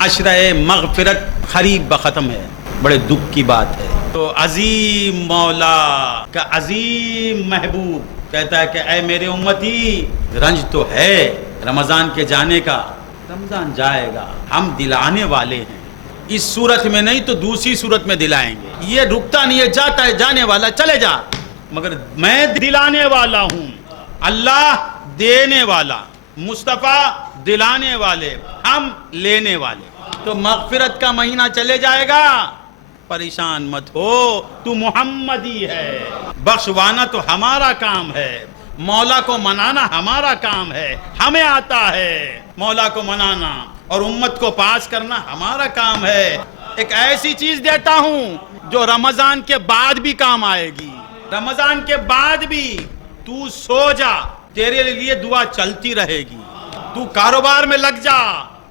عشرہ مغفرت قریب بختم ہے، بڑے دکھ کی بات ہے۔ تو عظیم مولا کا عظیم محبوب کہتا ہے کہ اے میرے امتی، رنج تو ہے رمضان کے جانے کا، رمضان جائے گا، ہم دلانے والے ہیں، اس صورت میں نہیں تو دوسری صورت میں دلائیں گے۔ یہ رکتا نہیں ہے، جاتا ہے، جانے والا چلے جا، مگر میں دلانے والا ہوں، اللہ دینے والا، مصطفیٰ دلانے والے، ہم لینے والے۔ تو مغفرت کا مہینہ چلے جائے گا، پریشان مت ہو، تو محمدی ہے، بخشوانا تو ہمارا کام ہے، مولا کو منانا ہمارا کام ہے، ہمیں آتا ہے مولا کو منانا، اور امت کو پاس کرنا ہمارا کام ہے۔ ایک ایسی چیز دیتا ہوں جو رمضان کے بعد بھی کام آئے گی، رمضان کے بعد بھی۔ تو سو جا، تیرے لیے دعا چلتی رہے گی، تو کاروبار میں لگ جا،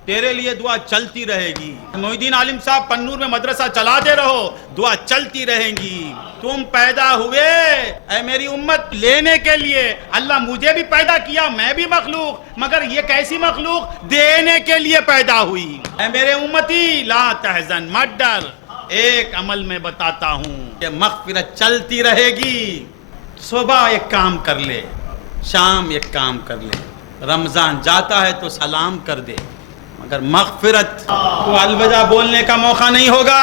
تیرے لیے دعا چلتی رہے گی۔ محی الدین عالم صاحب پنور میں مدرسہ چلاتے رہو، دعا چلتی رہیں گی۔ تم پیدا ہوئے اے میری امت لینے کے لیے، اللہ مجھے بھی پیدا کیا، میں بھی مخلوق، مگر یہ کیسی مخلوق؟ دینے کے لیے پیدا ہوئی۔ اے میرے امتی لا تحزن، مت ڈر، ایک عمل میں بتاتا ہوں کہ مغفرت چلتی رہے گی۔ صبح ایک کام کر لے، شام ایک کام کر لے، رمضان جاتا ہے تو سلام کر دے، مگر مغفرت کو الوداع بولنے کا موقع نہیں ہوگا،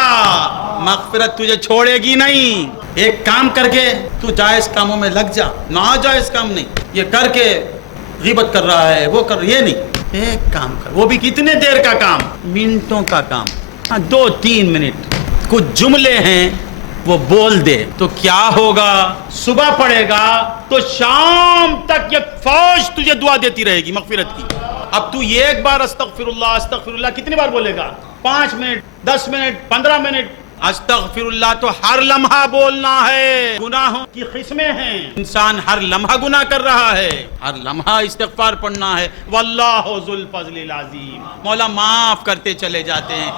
مغفرت تجھے چھوڑے گی نہیں۔ ایک کام کر کے تو جائز کاموں میں لگ جا، ناجائز کام نہیں، یہ کر کے غیبت کر رہا ہے، وہ کر، یہ نہیں، ایک کام کر، وہ بھی کتنے دیر کا کام؟ منٹوں کا کام، 2-3 منٹ، کچھ جملے ہیں وہ بول دے تو کیا ہوگا؟ صبح پڑھے گا تو شام تک یہ فوج تجھے دعا دیتی رہے گی مغفرت کی۔ اب تو یہ ایک بار استغفر اللہ کتنی بار بولے گا؟ 5 منٹ، 10 منٹ، 15 منٹ۔ استغفر اللہ تو ہر لمحہ بولنا ہے۔ گناہوں کی قسمیں ہیں، انسان ہر لمحہ گناہ کر رہا ہے، ہر لمحہ استغفار پڑھنا ہے۔ واللہ ذو الفضل العظیم، مولا معاف کرتے چلے جاتے ہیں۔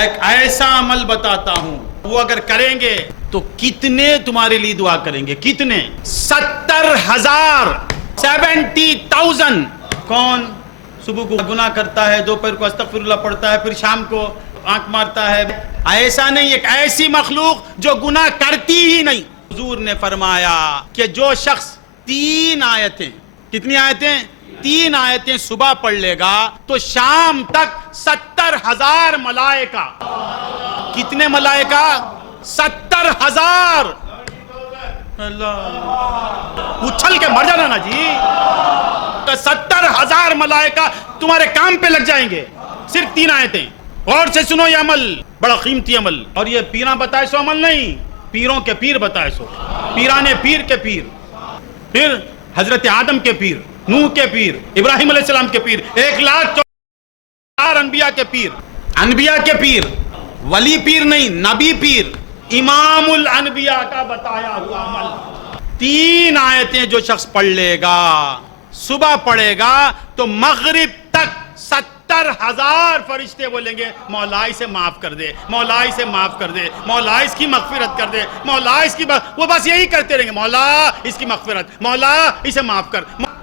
ایک ایسا عمل بتاتا ہوں، وہ اگر کریں گے تو کتنے تمہارے لیے دعا کریں گے؟ کتنے؟ 70,000، 70,000۔ کون صبح کو گناہ کرتا ہے، دوپہر کو استغفر اللہ پڑھتا ہے، پھر شام کو آنکھ مارتا ہے؟ ایسا نہیں، ایک ایسی مخلوق جو گناہ کرتی ہی نہیں۔ حضور نے فرمایا کہ جو شخص 3 آیتیں، کتنی آیتیں؟ 3 آیتیں صبح پڑھ لے گا تو شام تک 70,000 ملائکہ۔ کتنے ملائکہ؟ 70,000۔ اللہ، اچھل کے مر جانا نا جی۔ 70,000 ملائکہ تمہارے کام پہ لگ جائیں گے، صرف 3 آیتیں۔ اور سے سنو، یہ عمل بڑا قیمتی عمل، اور یہ پیراں بتائے سو عمل نہیں، پیروں کے پیر بتائے سو، پیرانے پیر کے پیر، پھر حضرت آدم کے پیر، نوح کے پیر، ابراہیم علیہ السلام کے پیر، 1,04,000 انبیاء کے پیر، انبیاء کے پیر، ولی پیر نہیں، نبی پیر، امام الانبیاء کا بتایا ہوا عمل۔ 3 آیتیں جو شخص پڑھ لے گا، صبح پڑھے گا تو مغرب تک 70,000 فرشتے بولیں گے مولا اسے معاف کر دے، مولا اسے معاف کر دے، مولا اس کی مغفرت کر دے، مولا اس کی وہ بس یہی کرتے رہیں گے، مولا اس کی مغفرت، مولا اسے معاف کر۔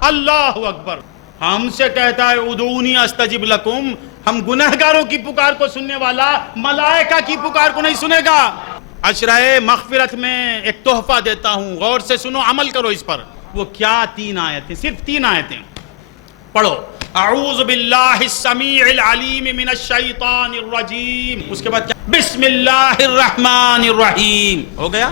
اللہ اکبر۔ ہم سے کہتا ہے ادعونی استجب لکم، ہم گنہگاروں کی پکار کو سننے والا ملائکہ کی پکار کو نہیں سنے گا۔ عشرہ مغفرت میں ایک تحفہ دیتا ہوں، غور سے سنو، عمل کرو اس پر۔ وہ کیا؟ 3 آیتیں، صرف 3 آیتیں پڑھو۔ اعوذ باللہ السمیع العلیم من الشیطان الرجیم، اس کے بعد کیا؟ بسم اللہ الرحمن الرحیم۔ ہو گیا؟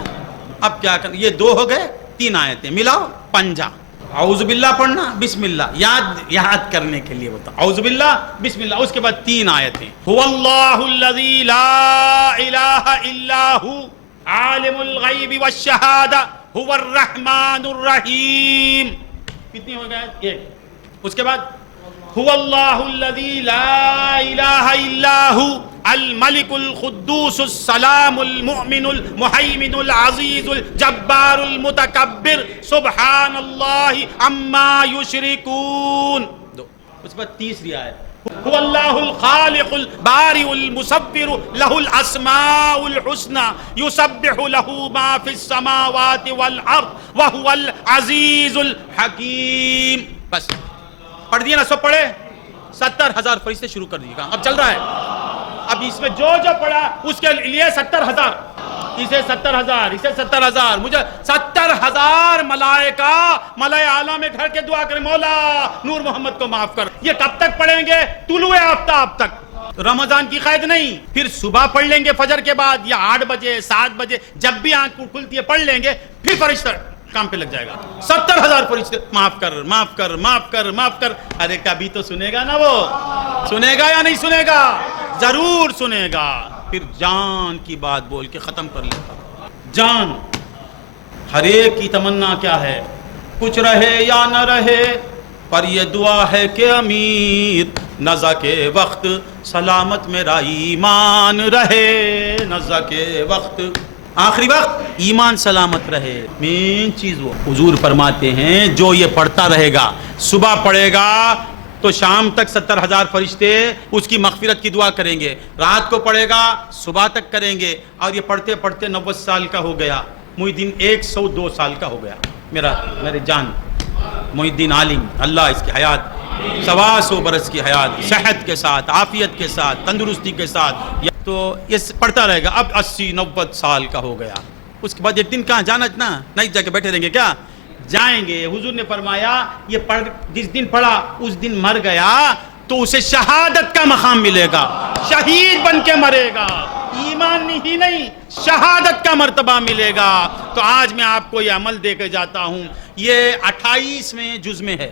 اب کیا کرنا؟ یہ 2 ہو گئے، 3 آیتیں ملاؤ، 5۔ اعوذ باللہ پڑھنا، بسم اللہ یاد کرنے کے لیے ہوتا، اعوذ باللہ بسم اللہ، اس کے بعد 3 آیتیں۔ هو اللہ الذی لا الہ الا هو عالم الغیب والشہادہ هو الرحمن الرحیم۔ کتنی ہو گئے؟ 1۔ اس کے بعد هو اللہ الذی لا الہ الا هو الملک القدوس السلام المؤمن المہیمن العزیز الجبار المتکبر سبحان اللہ عما یشرکون۔ اس کے بعد 3 آیت، هو اللہ الخالق البارئ المصور له الاسماء الحسنى يسبح له ما في السماوات والارض وهو العزیز الحکیم۔ بس پڑھ دیا نا؟ سب پڑھے؟ 70,000 فرشتے شروع کر دیے گا، اب چل رہا ہے۔ اب اس میں جو پڑا اس کے لیے 70,000، اسے 70,000، اسے 70,000، مجھے 70,000 ملائکہ ملائے اعلیٰ میں گھر کے دعا کریں مولا نور محمد کو معاف کر۔ یہ کب تک پڑھیں گے؟ طلوع آفتاب تک، رمضان کی قید نہیں۔ پھر صبح پڑھ لیں گے فجر کے بعد، یا 8 بجے 7 بجے جب بھی آنکھ کھلتی ہے پڑھ لیں گے، پھر فرشتہ کام پہ لگ جائے گا۔ 70,000 فرشتے معاف کر معاف کر معاف کر معاف کر۔ ارے کبھی تو سنے گا نا، وہ سنے گا یا نہیں سنے گا؟ ضرور سنے گا۔ پھر جان کی بات بول کے ختم کر لیتا۔ جان، ہر ایک کی تمنا کیا ہے؟ کچھ رہے یا نہ رہے، پر یہ دعا ہے کہ امیر نزا کے وقت سلامت میرا ایمان رہے، نزا کے وقت آخری وقت ایمان سلامت رہے۔ مین چیز وہ حضور فرماتے ہیں جو یہ پڑھتا رہے گا، صبح پڑھے گا تو شام تک 70,000 فرشتے اس کی مغفرت کی دعا کریں گے، رات کو پڑھے گا صبح تک کریں گے، اور یہ پڑھتے پڑھتے 90 سال کا ہو گیا، محی الدین 102 سال کا ہو گیا، میرے جان محی الدین عالم، اللہ اس کی حیات 100 برس کی حیات، صحت کے ساتھ، عافیت کے ساتھ، تندرستی کے ساتھ، تو یہ پڑھتا رہے گا۔ اب 80-90 سال کا ہو گیا، اس کے بعد ایک دن کہاں جانا، اتنا نہیں جا کے بیٹھے رہیں گے کیا؟ جائیں گے۔ حضور نے فرمایا یہ جس دن پڑھا اس دن مر گیا تو اسے شہادت کا مقام ملے گا، شہید بن کے مرے گا، ایمان ہی نہیں شہادت کا مرتبہ ملے گا۔ تو آج میں آپ کو یہ عمل دے کے جاتا ہوں، یہ 28ویں جز میں ہے۔